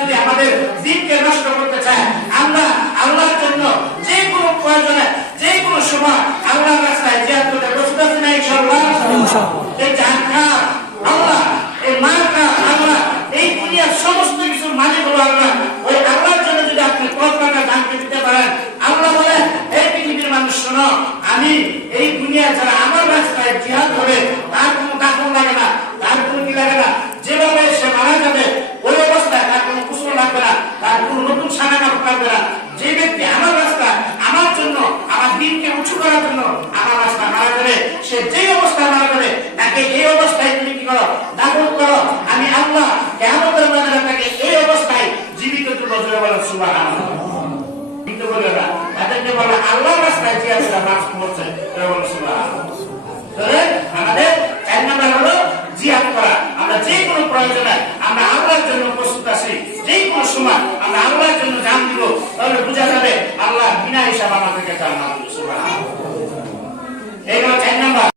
যদি আমাদের দিনকে নষ্ট করতে চাই আমরা আল্লাহর জন্য যে কোনো প্রয়োজনে যে কোনো সময় আল্লাহর রাস্তায় জিহাদ করতে প্রস্তুত আছি না ইনশাআল্লাহ? এই জানকা আল্লাহ এই মার্কা আল্লাহ এই দুনিয়ার সমস্ত কিছুর মালিক হলো আল্লাহ ওই আল্লাহর জন্য যদি আপনি কল্পনা দানকে দিতে পারেন আল্লাহ বলেন এই পৃথিবীর মানুষ শোনো আমি এই দুনিয়া যারা আমার রাস্তায় জিহাদ করে তার কোনো কাপড় লাগে না তার কোনো কি লাগে না যেভাবে সে মারা যাবে ওই অবস্থায় তার কোনো কুশল লাগবে না তার কাপড় যে ব্যক্তি আমার রাস্তা, আমার জন্য, আমার দিনকে উঁচু করার জন্য আমার রাস্তা মারা যাবে সে যে অবস্থায় মারা যাবে তাকে এই অবস্থায় তুমি কি করো? করো। আমি আল্লাহ তাকে এই অবস্থায় জীবিত তুলো করা। আমরা যে কোনো প্রয়োজনে আমরা আল্লাহর জন্য প্রস্তুত আছি। যে কোনো সময় আল্লাহ আল্লাহর জন্য জান দিব তাহলে বোঝা যাবে আল্লাহ বিনা হিসাব